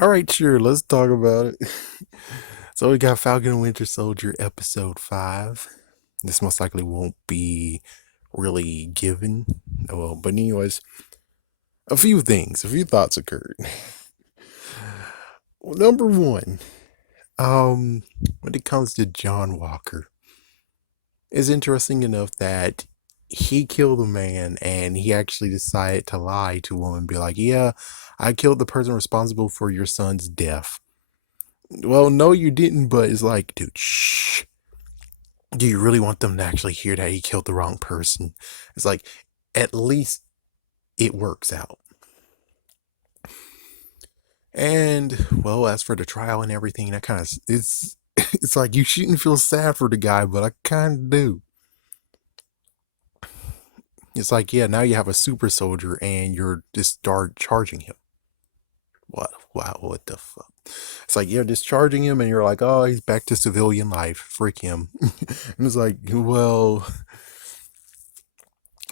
All right, sure. Let's talk about it. So we got Falcon and Winter Soldier episode 5. This most likely won't be really given. Well, but anyways, a few thoughts occurred. Well, number one, when it comes to John Walker, it's interesting enough that he killed a man and he actually decided to lie to him and be like, "Yeah, I killed the person responsible for your son's death." Well, no, you didn't, but it's like, dude, shh. Do you really want them to actually hear that he killed the wrong person? It's like, at least it works out. And well, as for the trial and everything, that kind of it's it's like you shouldn't feel sad for the guy, but I kind of do. It's like, yeah, now you have a super soldier and you're just start charging him. What? Wow, what the fuck? It's like you're discharging him and you're like, oh, he's back to civilian life. Freak him. And it's like, well,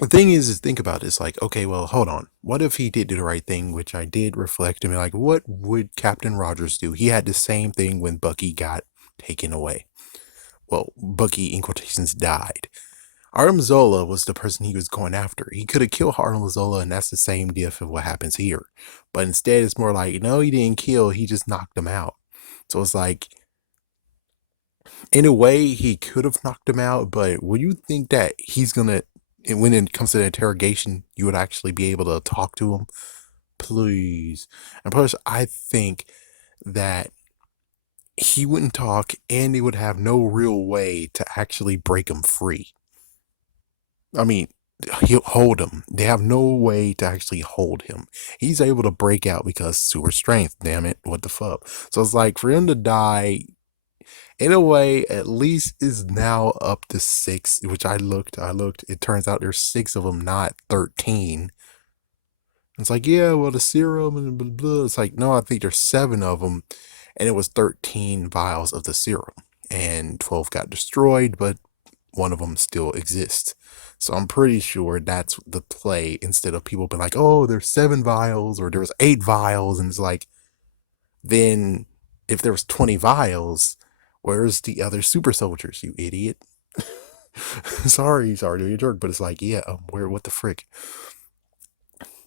the thing is think about it. It's like, okay, well, hold on. What if he did do the right thing, which I did reflect and be like, what would Captain Rogers do? He had the same thing when Bucky got taken away. Well, Bucky, in quotations, died. Artem Zola was the person he was going after. He could have killed Artem Zola, and that's the same diff of what happens here. But instead, it's more like, no, he didn't kill, he just knocked him out. So it's like, in a way, he could have knocked him out, but would you think that he's gonna, when it comes to the interrogation, you would actually be able to talk to him? Please. And plus, I think that he wouldn't talk and they would have no real way to actually break him free. I mean, he'll hold him. They have no way to actually hold him. He's able to break out because super strength, damn it. What the fuck? So it's like for him to die, in a way, at least is now up to 6, which I looked. It turns out there's 6 of them, not 13. It's like, yeah, well, the serum and blah, blah, blah. It's like, no, I think there's 7 of them, and it was 13 vials of the serum, and 12 got destroyed, but one of them still exists. So I'm pretty sure that's the play instead of people being like, oh, there's 7 vials or there was 8 vials. And it's like, then if there was 20 vials, where's the other super soldiers, you idiot? sorry to be a jerk, but it's like, yeah, where, what the frick?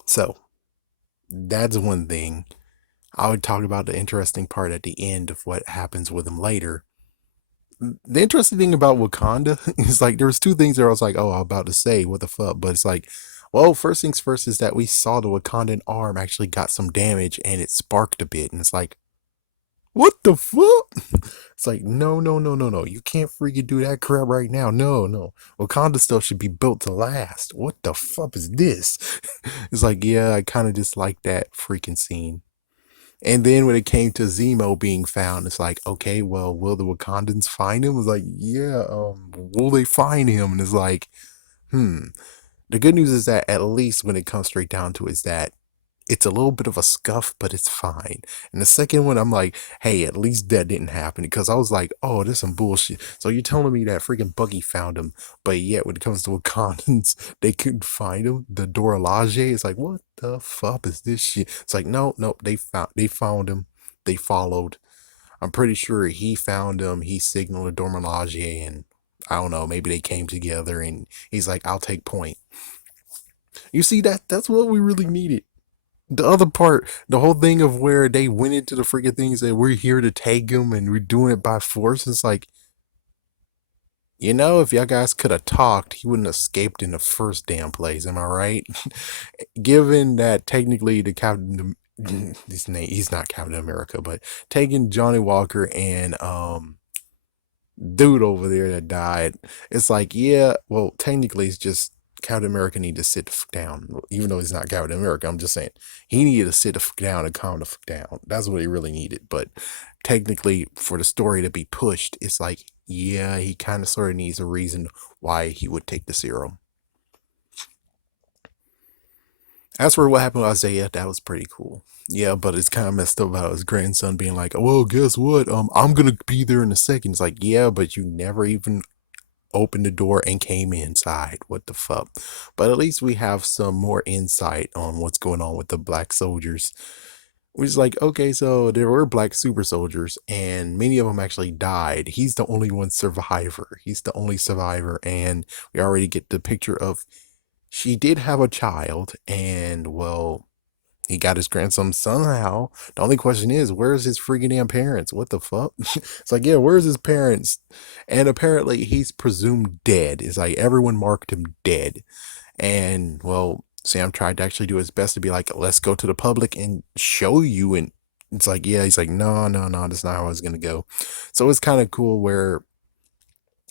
So that's one thing. I would talk about the interesting part at the end of what happens with him later. The interesting thing about Wakanda is like there was 2 things that I was like, oh, I'm about to say, what the fuck? But it's like, well, first things first is that we saw the Wakandan arm actually got some damage and it sparked a bit, and it's like, what the fuck? It's like, no, no, no, no, no. You can't freaking do that crap right now. No, no. Wakanda stuff should be built to last. What the fuck is this? It's like, yeah, I kind of dislike that freaking scene. And then when it came to Zemo being found, it's like, okay, well, will the Wakandans find him? It's like, yeah, will they find him? And it's like, hmm. The good news is that at least when it comes straight down to it, is that it's a little bit of a scuff, but it's fine. And the second one, I'm like, hey, at least that didn't happen because I was like, oh, there's some bullshit. So you're telling me that freaking Buggy found him, but yet when it comes to Wakandans, they couldn't find him. The Dora Laje is like, what the fuck is this shit? It's like, no, no, they found him. They followed. I'm pretty sure he found him. He signaled a Dora Laje, and I don't know, maybe they came together, and he's like, I'll take point. You see that? That's what we really needed. The other part, the whole thing of where they went into the freaking things that we're here to take them and we're doing it by force. It's like, if y'all guys could have talked, he wouldn't have escaped in the first damn place. Am I right? Given that technically the Captain, his name, he's not Captain America, but taking Johnny Walker and dude over there that died, it's like, yeah, well, technically it's just Captain America need to sit the fuck down. Even though he's not Captain America, I'm just saying he needed to sit the fuck down and calm the fuck down. That's what he really needed. But technically, for the story to be pushed, it's like, yeah, he kind of sort of needs a reason why he would take the serum. As for what happened with Isaiah, that was pretty cool. Yeah, but it's kind of messed up about his grandson being like, well, guess what? I'm gonna be there in a second. It's like, yeah, but you never even opened the door and came inside. What the fuck? But at least we have some more insight on what's going on with the black soldiers. Which is like, okay, so there were black super soldiers, and many of them actually died. He's the only one survivor. He's the only survivor, and we already get the picture of she did have a child, and well, he got his grandson somehow. The only question is, where's his freaking damn parents? What the fuck? It's like, yeah, where's his parents? And apparently he's presumed dead. It's like everyone marked him dead. And well, Sam tried to actually do his best to be like, let's go to the public and show you. And it's like, yeah, he's like, no, no, no, that's not how it's gonna go. So it's kind of cool where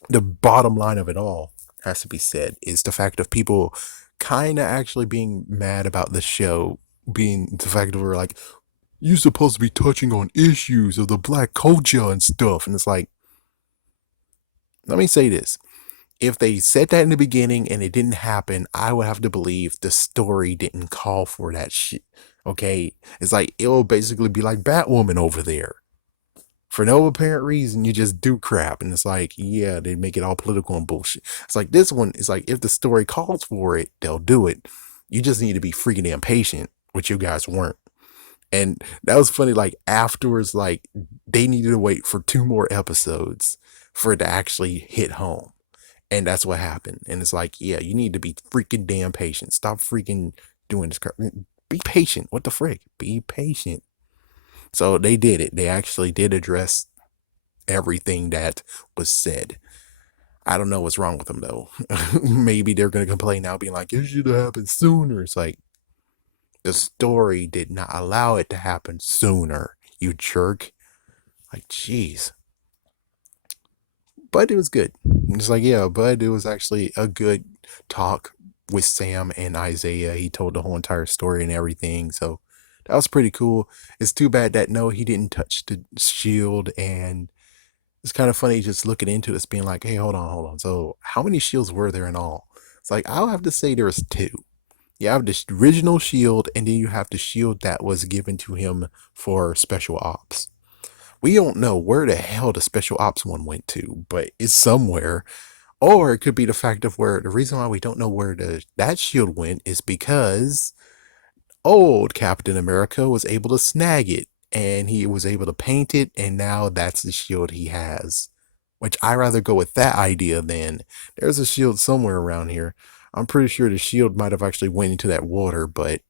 the bottom line of it all has to be said is the fact of people kind of actually being mad about the show being the fact that we're like, you're supposed to be touching on issues of the black culture and stuff. And it's like, let me say this. If they said that in the beginning and it didn't happen, I would have to believe the story didn't call for that shit. Okay? It's like, it will basically be like Batwoman over there. For no apparent reason, you just do crap. And it's like, yeah, they make it all political and bullshit. It's like this one is like, if the story calls for it, they'll do it. You just need to be freaking damn patient, which you guys weren't. And that was funny. Like afterwards, like they needed to wait for 2 more episodes for it to actually hit home. And that's what happened. And it's like, yeah, you need to be freaking damn patient. Stop freaking doing this crap. Be patient. What the frick? Be patient. So they did it. They actually did address everything that was said. I don't know what's wrong with them though. Maybe they're gonna complain now, being like, it should have happened sooner. It's like the story did not allow it to happen sooner, you jerk. Like, jeez. But it was good. It's like, yeah, but it was actually a good talk with Sam and Isaiah. He told the whole entire story and everything. So that was pretty cool. It's too bad that no, he didn't touch the shield. And it's kind of funny just looking into this, being like, hey, hold on, hold on. So how many shields were there in all? It's like, I'll have to say there was 2. You have the original shield, and then you have the shield that was given to him for special ops. We don't know where the hell the special ops one went to, but it's somewhere. Or it could be the fact of where the reason why we don't know where that shield went is because old Captain America was able to snag it and he was able to paint it, and now that's the shield he has. Which I rather go with that idea than there's a shield somewhere around here. I'm pretty sure the shield might have actually went into that water, but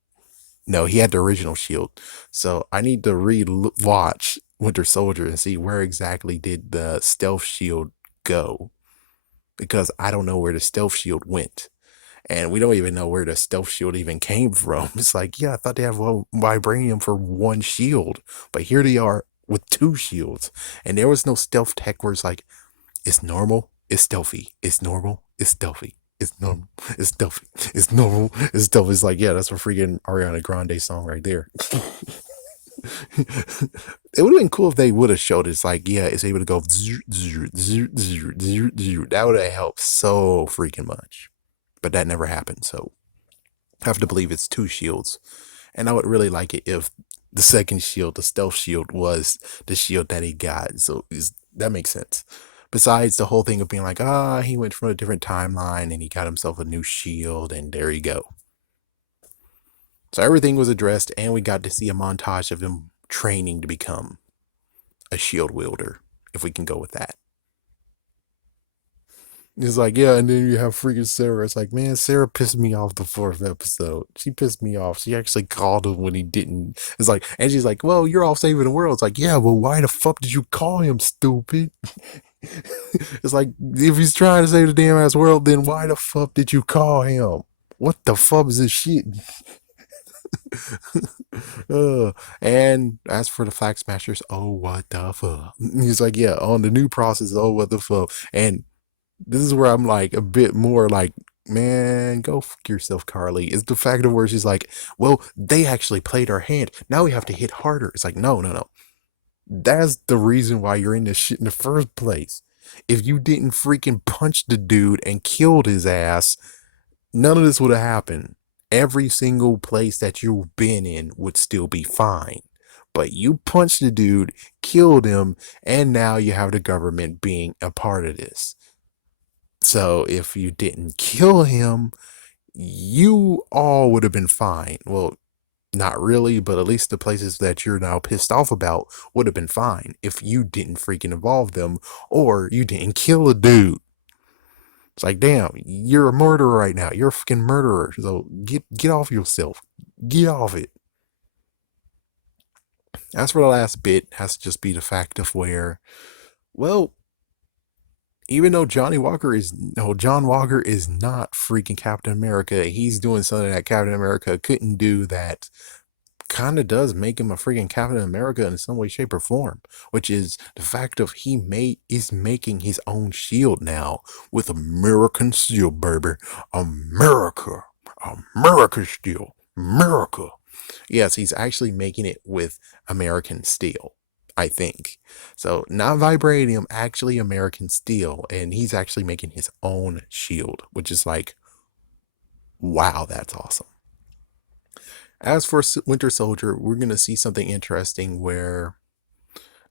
no, he had the original shield. So I need to watch Winter Soldier and see where exactly did the stealth shield go, because I don't know where the stealth shield went. And we don't even know where the stealth shield even came from. It's like, yeah, I thought they have vibranium for 1 shield, but here they are with 2 shields. And there was no stealth tech where it's like, it's normal, it's stealthy, it's normal, it's stealthy, it's normal, it's stealthy, it's normal, it's stealthy. It's like, yeah, that's a freaking Ariana Grande song right there. It would have been cool if they would have showed it's like, yeah, it's able to go that would have helped so freaking much. But that never happened, so I have to believe it's 2 shields. And I would really like it if the second shield, the stealth shield, was the shield that he got. So that makes sense. Besides the whole thing of being like, he went from a different timeline and he got himself a new shield, and there you go. So everything was addressed, and we got to see a montage of him training to become a shield wielder, if we can go with that. It's like, yeah, and then you have freaking Sarah. It's like, man, Sarah pissed me off the 4th episode. She pissed me off. She actually called him when he didn't. It's like, and she's like, well, you're all saving the world. It's like, yeah, well, why the fuck did you call him, stupid? It's like, if he's trying to save the damn ass world, then why the fuck did you call him? What the fuck is this shit? And as for the Flag Smashers, oh, what the fuck? He's like, yeah, on the new process, oh, what the fuck? And this is where I'm like a bit more like, man, go fuck yourself, Carly. Is the fact of where she's like, well, they actually played our hand. Now we have to hit harder. It's like, no, no, no. That's the reason why you're in this shit in the first place. If you didn't freaking punch the dude and killed his ass, none of this would have happened. Every single place that you've been in would still be fine. But you punched the dude, killed him, and now you have the government being a part of this. So if you didn't kill him, you all would have been fine. Well, Not really, but at least the places that you're now pissed off about would have been fine if you didn't freaking involve them or you didn't kill a dude. It's like, damn, you're a murderer right now. You're a fucking murderer. So get off yourself. Get off it. As for the last bit, has to just be the fact of where, well, even though John Walker is not freaking Captain America, he's doing something that Captain America couldn't do that kind of does make him a freaking Captain America in some way, shape, or form, which is the fact of is making his own shield now with American steel, baby. America. America steel. America. Yes, he's actually making it with American steel, I think. So not vibranium, actually American steel, and he's actually making his own shield, which is like, wow, that's awesome. As for Winter Soldier, we're going to see something interesting where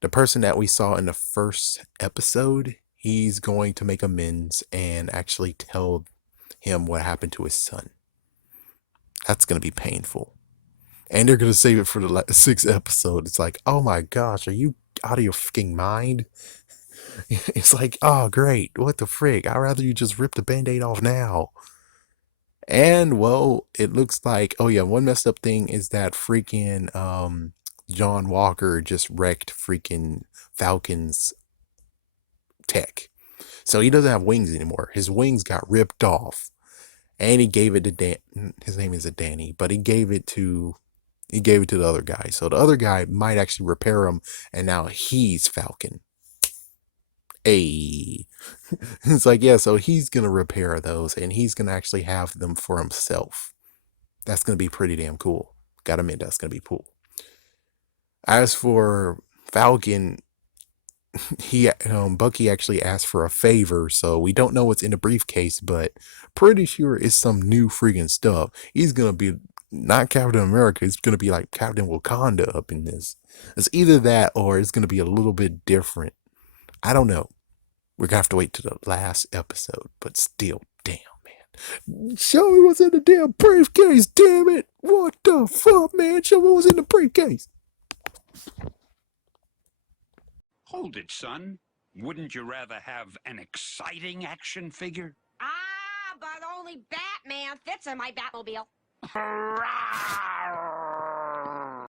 the person that we saw in the first episode, he's going to make amends and actually tell him what happened to his son. That's going to be painful. And they're going to save it for the sixth episode. It's like, oh my gosh, are you out of your fucking mind? It's like, oh great, what the frick? I'd rather you just rip the band-aid off now. And well, it looks like, oh yeah, one messed up thing is that freaking John Walker just wrecked freaking Falcon's tech. So he doesn't have wings anymore. His wings got ripped off. And he gave it to his name isn't Danny, but he gave it to the other guy. So the other guy might actually repair him, and now he's Falcon. Hey. It's like, yeah, so he's gonna repair those and he's gonna actually have them for himself. That's gonna be pretty damn cool. Gotta admit, that's gonna be cool. As for Falcon, Bucky actually asked for a favor, so we don't know what's in the briefcase, but pretty sure it's some new freaking stuff. He's gonna be not Captain America, he's gonna be like Captain Wakanda up in this. It's either that or it's gonna be a little bit different. I don't know. We're gonna have to wait to the last episode, but still, damn, man. Show me what's in the damn briefcase, damn it! What the fuck, man? Show me what's in the briefcase. Hold it, son. Wouldn't you rather have an exciting action figure? Ah, but only Batman fits in my Batmobile. Hurrah!